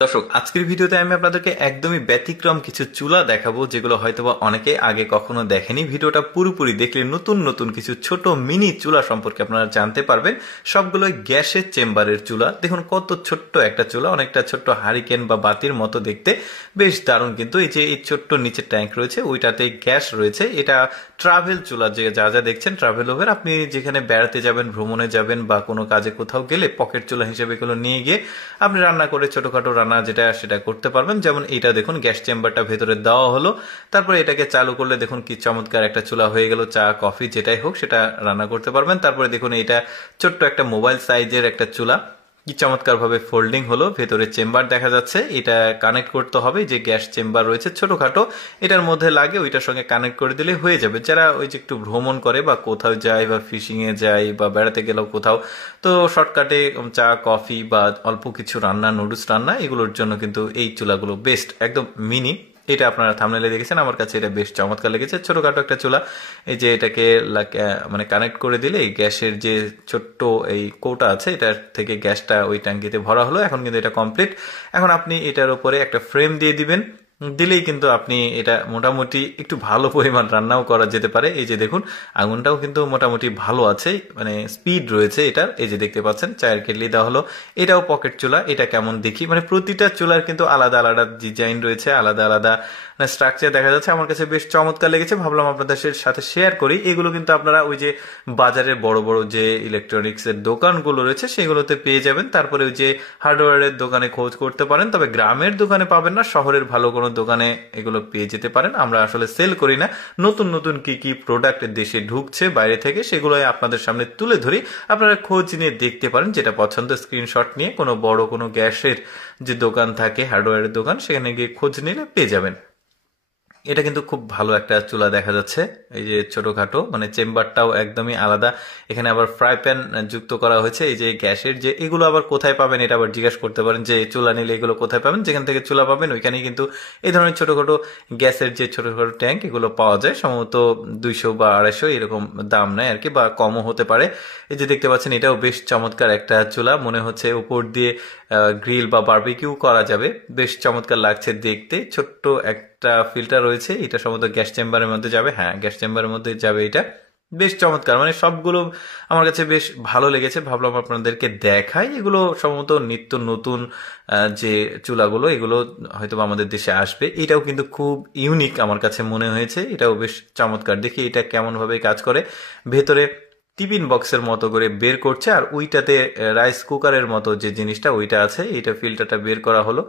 দর্শক, আজকের ভিডিওতে আমি আপনাদেরকে একদমই ব্যতিক্রম কিছু চুলা দেখাবো, যেগুলো হয়তোবা অনেকে আগে কখনো দেখেনি। ভিডিওটা পুরোপুরি দেখলে নতুন নতুন কিছু ছোট মিনি চুলা সম্পর্কে আপনারা জানতে পারবেন। সবগুলোই গ্যাসের চেম্বারের চুলা। দেখুন কত ছোট্ট একটা চুলা, অনেকটা ছোট্ট হারিকেন বা বাতির মতো দেখতে, বেশ দারুণ। কিন্তু এই যে এই ছোট্ট নিচে ট্যাঙ্ক রয়েছে, ওইটাতে গ্যাস রয়েছে। এটা ট্রাভেল চুলা, যে যা যা দেখছেন ট্রাভেল ওভেন। আপনি যেখানে বেড়াতে যাবেন, ভ্রমণে যাবেন বা কোনো কাজে কোথাও গেলে পকেট চুলা হিসেবে এগুলো নিয়ে গিয়ে আপনি রান্না করে ছোটখাটো রান্না যেটা সেটা করতে পারবেন। যেমন এটা দেখুন, গ্যাস চেম্বারটা ভেতরে দেওয়া হলো, তারপরে এটাকে চালু করলে দেখুন কি চমৎকার একটা চুলা হয়ে গেল। চা কফি যেটাই হোক সেটা রান্না করতে পারবেন। তারপরে দেখুন এটা ছোট্ট একটা মোবাইল সাইজের একটা চুলা, কি চমৎকার ভাবে ফোল্ডিং হলো। ভেতরে চেম্বার দেখা যাচ্ছে, এটা কানেক্ট করতে হবে। যে গ্যাস চেম্বার রয়েছে ছোটখাটো, এটার মধ্যে লাগে, ওইটার সঙ্গে কানেক্ট করে দিলে হয়ে যাবে। যারা ওই যে একটু ভ্রমণ করে বা কোথাও যায় বা ফিশিং এ যায় বা বেড়াতে গেলেও কোথাও, তো শর্টকাটে চা কফি বা অল্প কিছু রান্না, নুডলস রান্না, এগুলোর জন্য কিন্তু এই চুলাগুলো বেস্ট, একদম মিনি। এটা আপনারা থাম্বনেলে দেখেছেন, আমার কাছে এটা বেশ চমৎকার লেগেছে। ছোটখাটো একটা চুলা, এই যে এটাকে মানে কানেক্ট করে দিলে গ্যাসের যে ছোট্ট এই কৌটা আছে, এটার থেকে গ্যাসটা ওই ট্যাঙ্কিতে ভরা হলো। এখন কিন্তু এটা কমপ্লিট। এখন আপনি এটার উপরে একটা ফ্রেম দিয়ে দিবেন, দিলেই কিন্তু আপনি এটা মোটামুটি একটু ভালো পরিমাণ রান্নাও করা যেতে পারে। এই যে দেখুন, আগুনটাও কিন্তু মোটামুটি ভালো আছে, মানে স্পিড রয়েছে এটার। এই যে দেখতে পাচ্ছেন চায়ের কেটলি দেওয়া হলো। এটাও পকেট চুলা। এটা কেমন দেখি, মানে প্রতিটা চুলার কিন্তু আলাদা আলাদা ডিজাইন রয়েছে, আলাদা আলাদা স্ট্রাকচার দেখা যাচ্ছে। আমার কাছে বেশ চমৎকার লেগেছে, ভাবলাম আপনাদের সাথে শেয়ার করি। এগুলো কিন্তু আপনারা ওই যে বাজারের বড় বড় যে ইলেকট্রনিক্স এর দোকানগুলো রয়েছে সেগুলোতে পেয়ে যাবেন। তারপরে ওই যে হার্ডওয়্যারের দোকানে খোঁজ করতে পারেন, তবে গ্রামের দোকানে পাবেন না, শহরের ভালো কোনো দোকানে এগুলো পেয়ে যেতে পারেন। আমরা আসলে সেল করি না, নতুন নতুন কি কি প্রোডাক্ট দেশে ঢুকছে বাইরে থেকে সেগুলো আপনাদের সামনে তুলে ধরি। আপনারা খোঁজ নিয়ে দেখতে পারেন, যেটা পছন্দ স্ক্রিনশট নিয়ে কোনো বড় কোনো গ্যাসের যে দোকান থাকে, হার্ডওয়্যারের দোকান, সেখানে গিয়ে খোঁজ নিলে পেয়ে যাবেন। এটা কিন্তু খুব ভালো একটা চুলা দেখা যাচ্ছে। এই যে ছোটখাটো, মানে চেম্বারটাও একদমই আলাদা। এখানে আবার ফ্রাই প্যান যুক্ত করা হয়েছে। এই যে গ্যাসের যে এগুলো আবার কোথায় পাবেন, এটা আবার জিজ্ঞাসা করতে পারেন যে চুলা নিলে এগুলো কোথায় পাবেন। যেখান থেকে চুলা পাবেন ওইখানেই কিন্তু এই ধরনের ছোটখাটো গ্যাসের যে ছোটখাটো ট্যাঙ্ক, এগুলো পাওয়া যায়। সম্ভবত 200 বা 250 এরকম দাম নেয় আর কি, বা কমও হতে পারে। এই যে দেখতে পাচ্ছেন, এটাও বেশ চমৎকার একটা চুলা, মনে হচ্ছে উপর দিয়ে গ্রিল বা বারবিকিউ করা যাবে। বেশ চমৎকার লাগছে দেখতে। ছোট্ট একটা ফিল্টার রয়েছে, এটা সম্ভবত গ্যাস চেম্বারের মধ্যে যাবে। হ্যাঁ, গ্যাস চেম্বারের মধ্যে যাবে। এটা বেশ চমৎকার, মানে সবগুলো আমার কাছে বেশ ভালো লেগেছে। ভাবলাম আপনাদেরকে দেখাই। এগুলো সম্ভবত নিত্য নতুন যে চুলাগুলো, এগুলো হয়তো আমাদের দেশে আসবে। এটাও কিন্তু খুব ইউনিক আমার কাছে মনে হয়েছে। এটাও বেশ চমৎকার। দেখি এটা কেমন ভাবে কাজ করে। ভেতরে টিফিন বক্সের মতো করে বের করছে, আর ওইটাতে রাইস কুকারের মতো যে জিনিসটা ওইটা আছে, এইটা ফিল্টারটা বের করা হলো।